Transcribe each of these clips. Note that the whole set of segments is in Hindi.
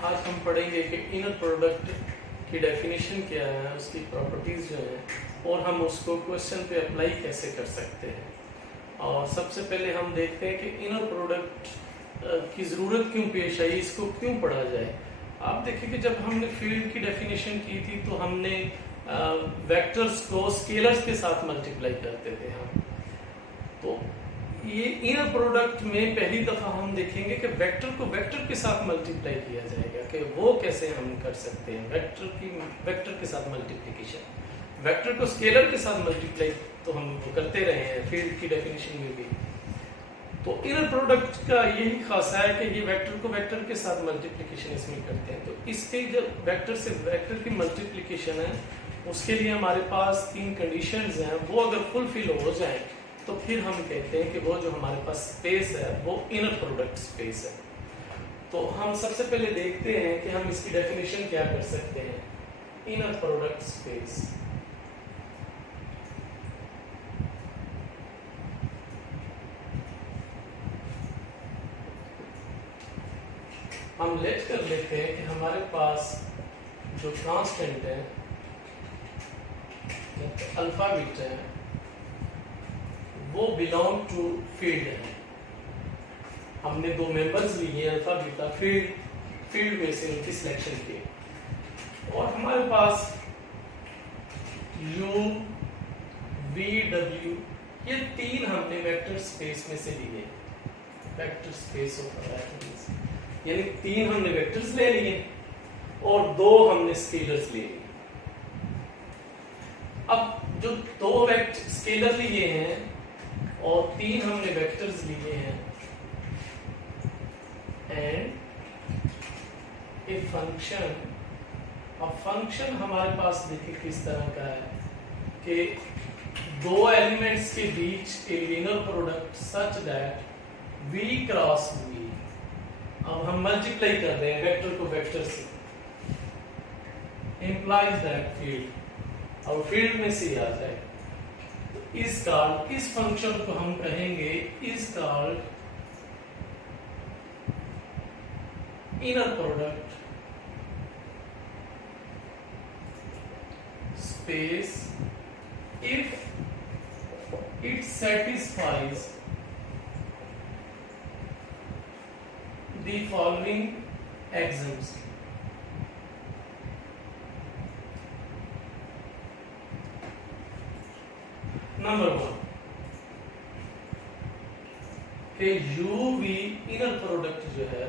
आज हम पढ़ेंगे कि इनर प्रोडक्ट की डेफिनेशन क्या है, उसकी प्रॉपर्टीज जो है और हम उसको क्वेश्चन पे अप्लाई कैसे कर सकते हैं। और सबसे पहले हम देखते हैं कि इनर प्रोडक्ट की ज़रूरत क्यों पेश आई, इसको क्यों पढ़ा जाए। आप देखिए कि जब हमने फील्ड की डेफिनेशन की थी तो हमने वेक्टर्स को स्केलर्स के साथ मल्टीप्लाई करते थे हम। तो ये इनर प्रोडक्ट में पहली दफा हम देखेंगे कि वेक्टर को वेक्टर के साथ मल्टीप्लाई किया जाएगा कि वो कैसे हम कर सकते हैं। वेक्टर के साथ मल्टीप्लिकेशन, वेक्टर को स्केलर के साथ मल्टीप्लाई तो हम करते रहे हैं फील्ड की डेफिनेशन में भी। तो इनर प्रोडक्ट का यही खासा है कि ये वेक्टर को वेक्टर के साथ मल्टीप्लिकेशन इसमें करते हैं। तो इसके जब वेक्टर से वेक्टर की मल्टीप्लिकेशन है उसके लिए हमारे पास 3 कंडीशंस हैं, वो अगर फुलफिल हो जाए तो फिर हम कहते हैं कि वो जो हमारे पास स्पेस है वो इनर प्रोडक्ट स्पेस है। तो हम सबसे पहले देखते हैं कि हम इसकी डेफिनेशन क्या कर सकते हैं। इनर प्रोडक्ट स्पेस, हम लेट कर लेते हैं कि हमारे पास जो कांस्टेंट है अल्फा बीटा है वो बिलोंग टू फील्ड है। हमने 2 मेंबर्स लिए अल्फा बीटा फील्ड में से उनकी सिलेक्शन की और हमारे पास u v w ये 3 हमने वेक्टर स्पेस में से लिए, वेक्टर स्पेस ऑफ रेफरेंस, यानी 3 हमने वेक्टर्स ले लिए और 2 हमने स्केलर्स ले लिए। अब जो 2 वेक्टर स्केलर लिए हैं और 3 हमने वेक्टर्स लिए हैं एंड ए फंक्शन, अब फंक्शन हमारे पास देखिए किस तरह का है कि 2 एलिमेंट्स के बीच a linear product such that v cross v, अब हम मल्टीप्लाई कर रहे हैं वेक्टर को वेक्टर से, इंप्लाइज दैट फील्ड, और फील्ड में से आ जाए इस कॉल्ड, इस फंक्शन को हम कहेंगे is called inner product space if it satisfies the following axioms। Number 1 कि uv इनर प्रोडक्ट जो है,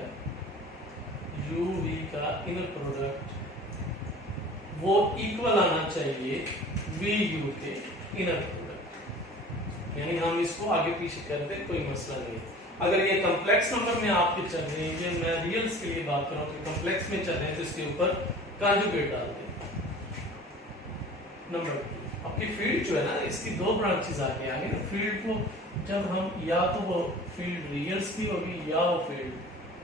uv का इनर प्रोडक्ट वो इक्वल आना चाहिए vu के इनर प्रोडक्ट, यानी हम इसको आगे पीछे कर दें कोई मसला नहीं। अगर ये कॉम्प्लेक्स नंबर में आपके चल रहे हैं, ये मैं रियल्स के लिए बात कर रहा हूँ, तो कॉम्प्लेक्स में चल रहे हैं तो इसके ऊपर कॉन्जुगेट डाल दें। नंबर 2 आपकी फील्ड जो है ना, इसकी 2 ब्रांचेस आगे आगे ना, फील्ड को जब हम या तो वो फील्ड रियल्स की होगी या वो फील्ड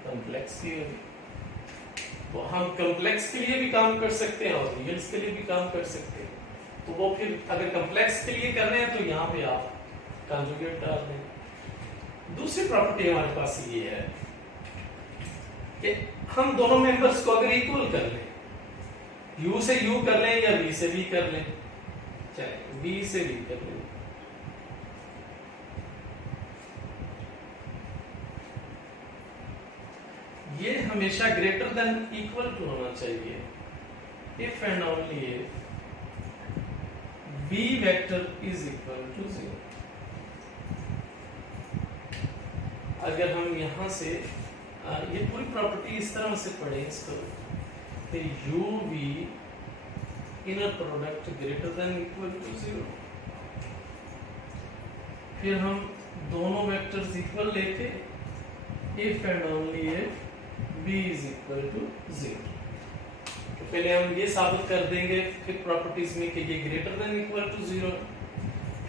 कॉम्प्लेक्स की होगी। तो हम कॉम्प्लेक्स के लिए भी काम कर सकते हैं और रियल्स के लिए भी काम कर सकते हैं। तो वो फिर अगर कॉम्प्लेक्स के लिए कर रहे हैं तो यहाँ पे आप कॉन्जुगेट डाल दें। दूसरी प्रॉपर्टी हमारे पास ये है कि हम दोनों मेंबर्स को अगर इक्वल कर लें, u से u कर लें या v से v कर लें, चाहे v से v कर लें, ये हमेशा ग्रेटर देन इक्वल टू होना चाहिए if and only if v vector is equal to 0। अगर हम यहां से ये पूरी प्रॉपर्टी इस तरह से पढ़ें इसको, तो uv inner product greater than equal to 0, फिर हम दोनों वेक्टर्स इक्वल लेके if and only if v is equal to 0। तो पहले हम ये साबित कर देंगे फिर प्रॉपर्टीज में कि ये ग्रेटर देन इक्वल टू 0,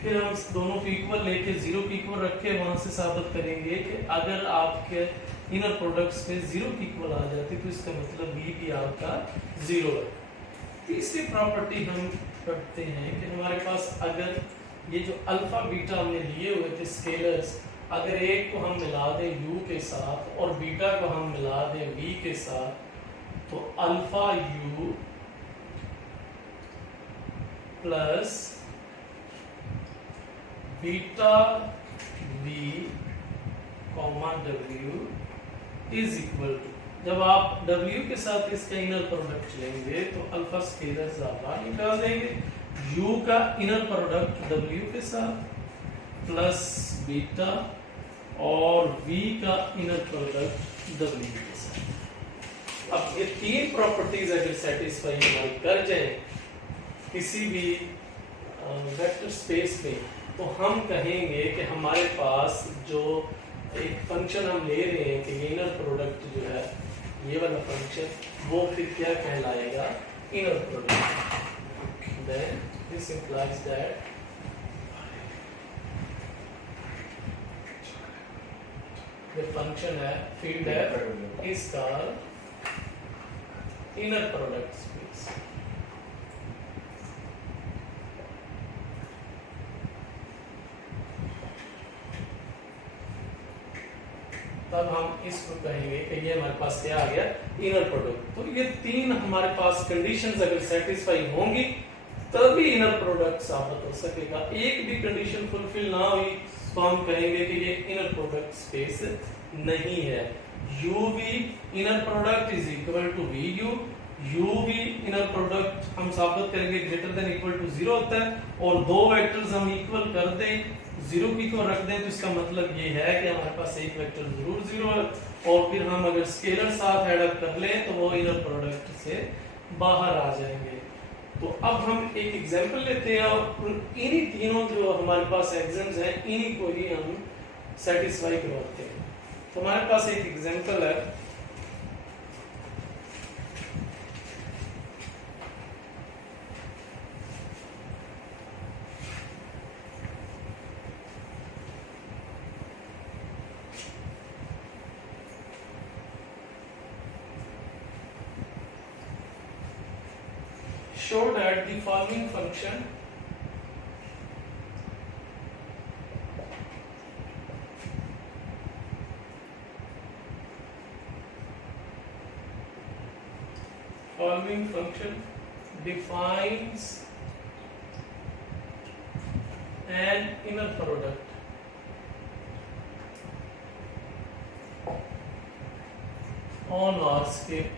फिर हम दोनों को इक्वल लेके 0 को इक्वल रख के वहां से साबित करेंगे कि अगर आपके इनर प्रोडक्ट्स पे 0 की इक्वल आ जाती तो इसका मतलब v भी आपका 0 है। तीसरी प्रॉपर्टी हम पढ़ते हैं कि हमारे पास अगर ये जो अल्फा बीटा हमने लिए हुए थे स्केलर्स, अगर एक को हम मिला दें u के साथ और बीटा को हम मिला दें v के साथ, तो alpha you plus beta V comma W is equal to, जब आप W के साथ इसका इनर प्रोडक्ट लेंगे तो अल्फा स्केलर ज्यादा निकाल देंगे, U का इनर प्रोडक्ट W के साथ प्लस बीटा और V का इनर प्रोडक्ट W के साथ। अब ये तीन प्रॉपर्टीज अगर सेटिस्फाई कर जाए किसी भी वेक्टर स्पेस में, तो हम कहेंगे कि हमारे पास जो एक फंक्शन हम ले रहे हैं कि इनर प्रोडक्ट जो है ये वाला फंक्शन, वो फिर क्या कहलाएगा, inner product. Then this implies that the function है field F is called inner product space. तब हम इसको कहेंगे कि ये हमारे पास क्या आ गया, इनर प्रोडक्ट। तो ये तीन हमारे पास कंडीशंस अगर सेटिस्फाई होंगी तभी इनर प्रोडक्ट साबित हो सकेगा। एक भी कंडीशन फुलफिल ना हुई तो हम कहेंगे कि ये इनर प्रोडक्ट स्पेस नहीं है। UV inner product is equal to VU, UV inner product हम साबित करेंगे ग्रेटर देन इक्वल टू 0 होता है, और दो वेक्टर्स हम इक्वल कर दें, 0 की को रख दें, तो इसका मतलब ये है कि हमारे पास एक वेक्टर जरूर 0 है, और फिर हम अगर स्केलर साथ ऐड अप कर लें तो वो इनर प्रोडक्ट से बाहर आ जाएंगे। तो अब हम एक एग्जांपल लेते हैं और इन्हीं तीनों जो हमारे पास एक्सिम्स हैं इन्हीं को ही हम सेटिस्फाई करवाते हैं। तो हमारे पास एक एग्जांपल है, show that the following function defines an inner product on R-scape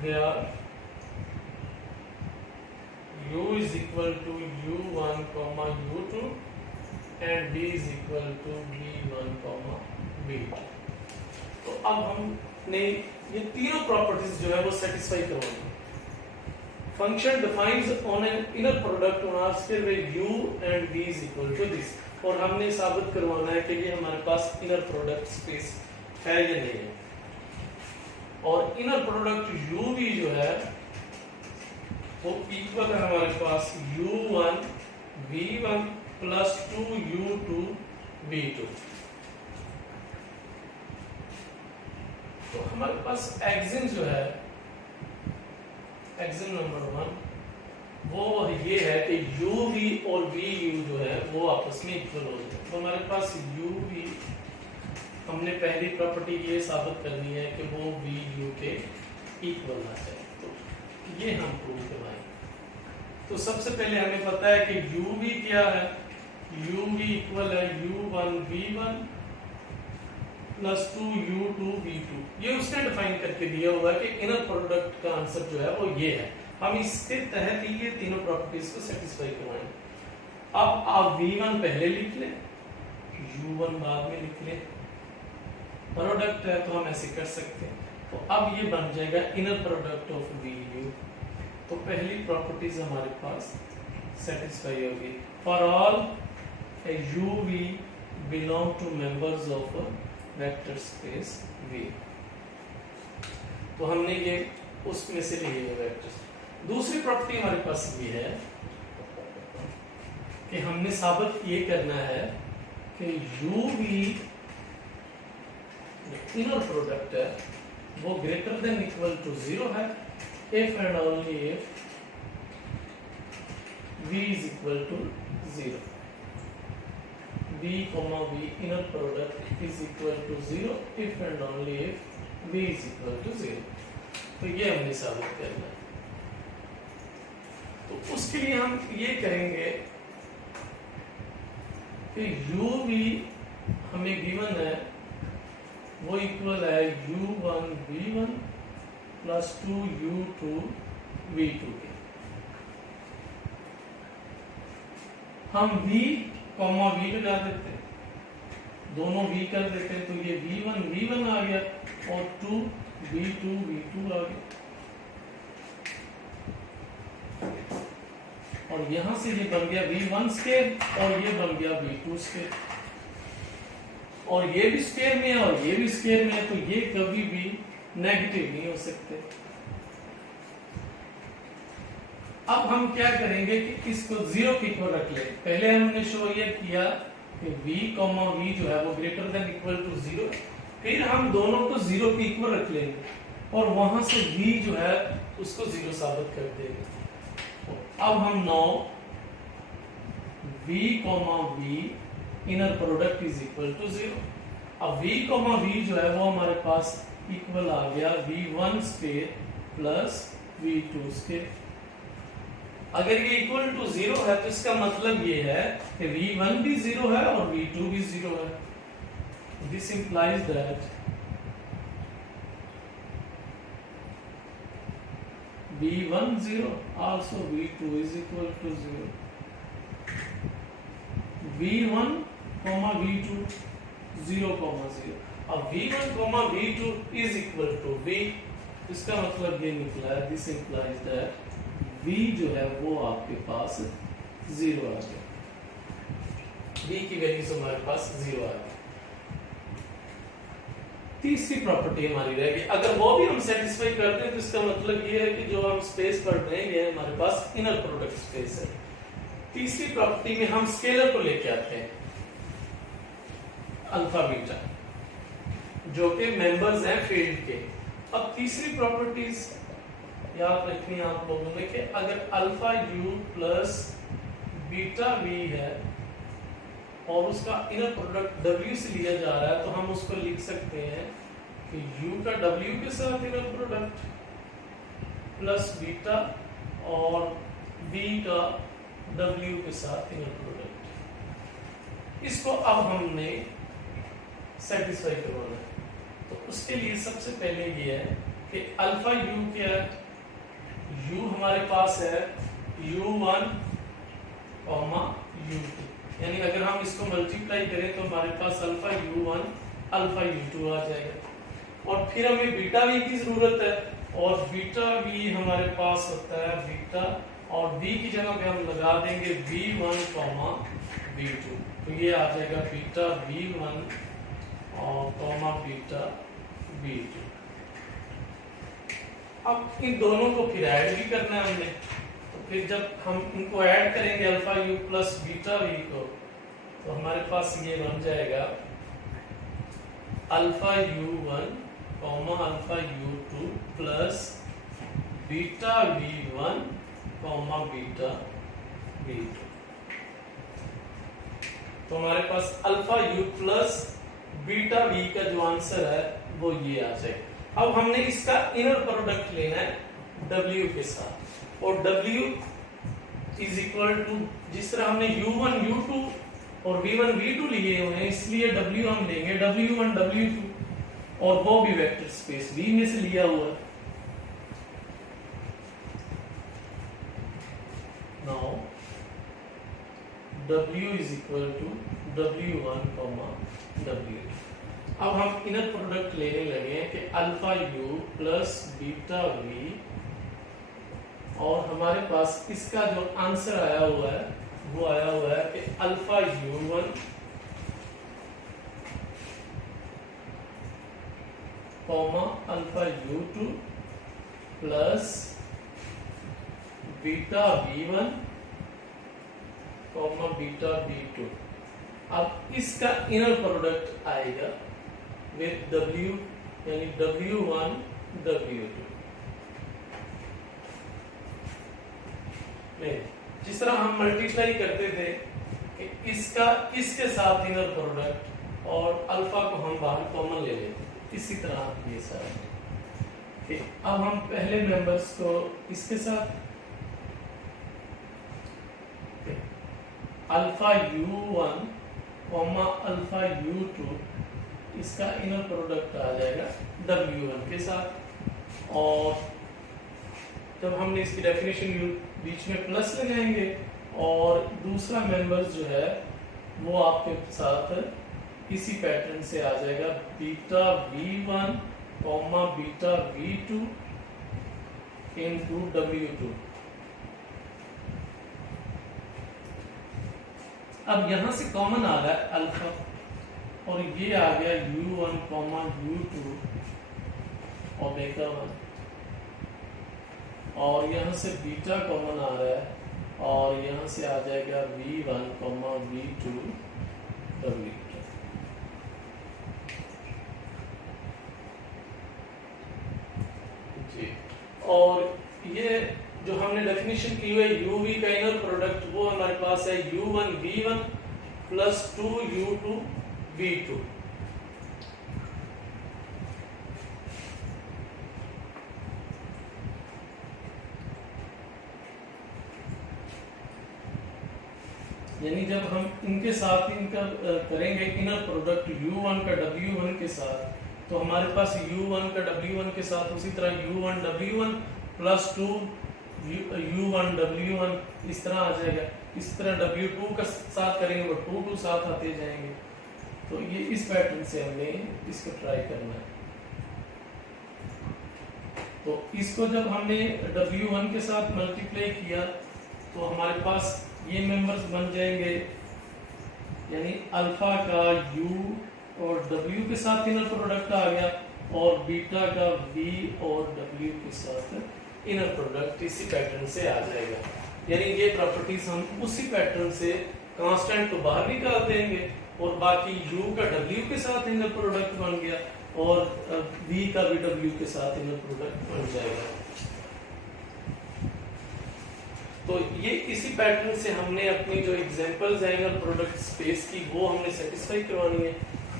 where U is equal to U1 comma U2 and B is equal to B1 comma B2। तो अब हमने ये तीनों प्रॉपर्टीज जो है वो सेटिस्फाई करवानी है। Function defines on an inner product on R square where U and B is equal to this, और हमने साबित करवाना है कि ये हमारे पास इनर प्रोडक्ट स्पेस है या नहीं है। और इनर प्रोडक्ट UV जो है वो इक्वल है हमारे पास U1 V1 plus 2U2 V2। तो हमारे पास एक्सिम जो है, एक्सिम नंबर 1 वो ये है कि UV और VU जो है वो आपस में इक्वल हो जाए। तो हमारे पास UV, हमने पहली प्रॉपर्टी ये साबित करनी है कि वो VU के इक्वल आ जाए, तो ये हम प्रूव करवाएंगे। तो सबसे पहले हमें पता है कि UV क्या है, UV इक्वल है U1 V1 plus 2U2 V2। ये उसने डिफाइन करके दिया हुआ है कि इनर प्रोडक्ट का आंसर जो है वो ये है। हम इसके तहत ही ये तीनों प्रॉपर्टीज को सेटिस्फाई करवाएंगे। अब आप V1 पहले लिख लें, U1 बाद में लिख लें, प्रोडक्ट है तो हम ऐसे कर सकते हैं। तो अब ये बन जाएगा इनर प्रोडक्ट ऑफ VU। तो पहली प्रॉपर्टीज हमारे पास सेटिस्फाई होगी। For all a UV belong to members of vector space V। तो हमने ये उसमें से लिए हुए वेक्टर्स। दूसरी प्रॉपर्टी हमारे पास ये है कि हमने साबित ये करना है कि UV इनर प्रोडक्ट है वो ग्रेटर देन इक्वल टू 0 है if and only if V is equal to 0। v comma v inner product is equal to 0 if and only if v is equal to 0। तो ये हमने साबित करना है। तो उसके लिए हम ये करेंगे कि u v हमें गिवन है वो इक्वल है u1 v1 plus 2 u2 v2 के। हम v कॉमा v लगा देते हैं, दोनों v कर देते हैं, तो ये v1 v1 आ गया और 2 v2 v2 आ गया। और यहां से ये बन गया v1 स्क्वायर और ये बन गया v2 स्क्वायर, और ये भी स्क्वायर में है और ये भी स्क्वायर में है, तो ये कभी भी नेगेटिव नहीं हो सकते। अब हम क्या करेंगे कि इसको 0 के इक्वल रख ले। पहले हमने शो ये किया कि v कॉमा v जो है वो ग्रेटर देन इक्वल टू 0, फिर हम दोनों को 0 के इक्वल रख लेंगे और वहां से v जो है उसको 0 साबित कर देंगे। अब हम now v comma v inner product is equal to 0। अब v कॉमा v जो है वो हमारे पास इक्वल आ गया v1 square plus v2 square. अगर ये इक्वल टू 0 है तो इसका मतलब ये है कि v1 भी 0 है और v2 भी 0 है। This implies that v1 0 also v2 is equal to 0। v1 v2 0 0। अब v1 v2 is equal to v, इसका मतलब ये निकला है दिस इंप्लाइज दैट v जो है वो आपके पास 0 आ गया, v की वैल्यू हमारे पास 0 आ गई। तीसरी प्रॉपर्टी हमारी रहेगी, अगर वो भी हम सेटिस्फाई करते हैं तो इसका मतलब ये है कि जो हम स्पेस पढ़ रहे हैं ये हमारे पास इनर प्रोडक्ट स्पेस है। तीसरी प्रॉपर्टी में हम स्केलर को लेके आते हैं अल्फा बीटा जो कि मेंबर्स हैं फील्ड के। अब तीसरी प्रॉपर्टीज याद रखनी है आप लोगों ने कि अगर alpha u plus beta we है और उसका इनर प्रोडक्ट W से लिया जा रहा है तो हम उसको लिख सकते हैं कि U का W के साथ इनर प्रोडक्ट प्लस बीटा और V का W के साथ इनर प्रोडक्ट। इसको अब हमने सेटिस्फाई करवाना है, तो उसके लिए सबसे पहले ये है कि अल्फा U क्या है, U हमारे पास है U1 U2, यानी अगर हम इसको मल्टीप्लाई करें तो हमारे पास अल्फा U1 अल्फा U2 आ जाएगा। और फिर हमें बीटा V की जरूरत है और बीटा V हमारे पास होता है बीटा, और V की जगह पे हम लगा देंगे V1 V2, तो ये आ जाएगा बीटा V1 और बीटा V2। अब इन दोनों को फिर ऐड भी करना है हमने, तो फिर जब हम इनको ऐड करेंगे alpha you plus beta v को तो हमारे पास ये बन जाएगा alpha u1 alpha u2 plus beta v1 beta v2। तो हमारे पास alpha u plus beta v का जो आंसर है वो ये आ जाएगा। अब हमने इसका इनर प्रोडक्ट लेना है W के साथ, और W इज इक्वल टू जिस तरह हमने U1 U2 और V1 V2 लिए हुए हैं इसलिए W हम लेंगे W1 W2, और वो भी वेक्टर स्पेस V में से लिया हुआ है। Now W is equal to W1 W2। अब हम इनर प्रोडक्ट लेने लगे हैं कि alpha u plus beta v, और हमारे पास इसका जो आंसर आया हुआ है वो आया हुआ है कि alpha u1 alpha u2 plus beta v1 beta v2। अब इसका इनर प्रोडक्ट आएगा विद W, यानी W1 W2। जिस तरह हम मल्टीप्लाई करते थे कि इसका इसके साथ इनर प्रोडक्ट और अल्फा को हम बाहर कॉमन ले लेते हैं। इसी तरह ये सारा ठीक। अब हम पहले मेंबर्स को इसके साथ alpha u1 comma alpha u2, इसका इनर प्रोडक्ट आ जाएगा w1 के साथ। और जब हमने इसकी डेफिनेशन बीच में प्लस लगाएंगे और दूसरा मेंबर्स जो है वो आपके साथ इसी पैटर्न से आ जाएगा, beta v1 comma beta v2 into w2। अब यहां से कॉमन आ रहा है अल्फा और ये आ गया u1 कॉमा u2 ओमेगा 1, और यहां से बीटा कॉमन आ रहा है और यहां से आ जाएगा v1 कॉमा v2 w2। जी, और ये जो हमने डेफिनेशन की हुई है uv का इनर प्रोडक्ट, वो हमारे पास है u1 v1 plus 2 u2 v2। यानी जब हम इनके साथ इनका करेंगे इनर प्रोडक्ट u1 का w1 के साथ, तो हमारे पास u1 का w1 के साथ उसी तरह u1 w1 plus 2 u1 w1 इस तरह आ जाएगा। इस तरह w2 का साथ करेंगे वो 2 साथ आते जाएंगे। तो ये इस पैटर्न से हमें इसको ट्राई करना है। तो इसको जब हमने w1 के साथ मल्टीप्लाई किया तो हमारे पास ये मेंबर्स बन जाएंगे, यानी अल्फा का u और w के साथ इनर प्रोडक्ट आ गया और बीटा का v और w के साथ इनर प्रोडक्ट इसी पैटर्न से आ जाएगा। यानी ये प्रॉपर्टीज हम उसी पैटर्न से कांस्टेंट को बाहर निकाल देंगे और बाकी u का w के साथ इनर प्रोडक्ट बन गया और v का भी w के साथ इनर प्रोडक्ट बन जाएगा। तो ये इसी पैटर्न से हमने अपनी जो एग्जांपल्स हैं इनर प्रोडक्ट स्पेस की वो हमने सेटिस्फाई करवानी है।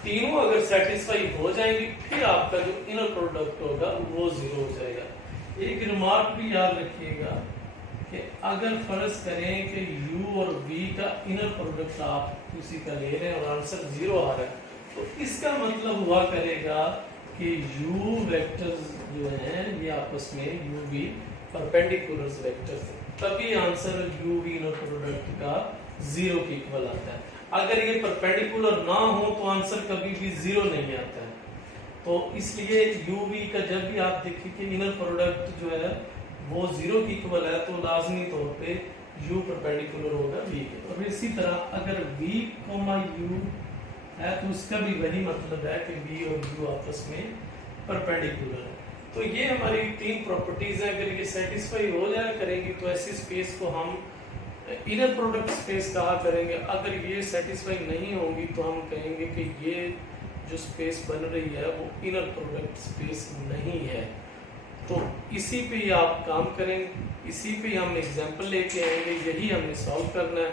तीनों अगर सेटिस्फाई हो जाएंगी फिर आपका जो इनर प्रोडक्ट होगा वो 0 हो जाएगा। एक रिमार्क भी याद रखिएगा कि अगर फर्ज करें कि u और v का इनर प्रोडक्ट आप किसी का ले रहे हैं और आंसर 0 आ रहा है, तो इसका मतलब हुआ करेगा कि u वेक्टर्स जो हैं ये आपस में u v परपेंडिकुलर वेक्टर्स हैं, तभी answer u v inner product का 0 के इक्वल आता है। अगर ये परपेंडिकुलर ना हो तो आंसर कभी भी 0 नहीं आता है। तो इसलिए u v का जब भी आप देखिए कि इनर प्रोडक्ट जो है वो 0 की इक्वल है तो लाजमी तौर पे u परपेंडिकुलर होगा v के। और इसी तरह अगर v, u है तो उसका भी वही मतलब है कि v और u आपस में परपेंडिकुलर है। तो ये हमारी 3 प्रॉपर्टीज हैं। अगर ये सेटिस्फाई हो जाए करेंगी तो ऐसी स्पेस को हम इनर प्रोडक्ट स्पेस कहा करेंगे। अगर ये सेटिस्फाई नहीं होगी तो हम कहेंगे कि ये जो स्पेस बन रही है वो इनर प्रोडक्ट स्पेस नहीं है। तो इसी पे ही आप काम करेंगे, इसी पे हम एग्जांपल लेके आएंगे, यही हमने सॉल्व करना है।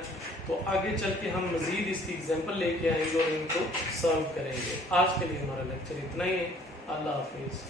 तो आगे चल के हम मजीद इसकी एग्जांपल लेके आएंगे और इनको सॉल्व करेंगे। आज के लिए हमारा लेक्चर इतना ही है। अल्लाह हाफिज।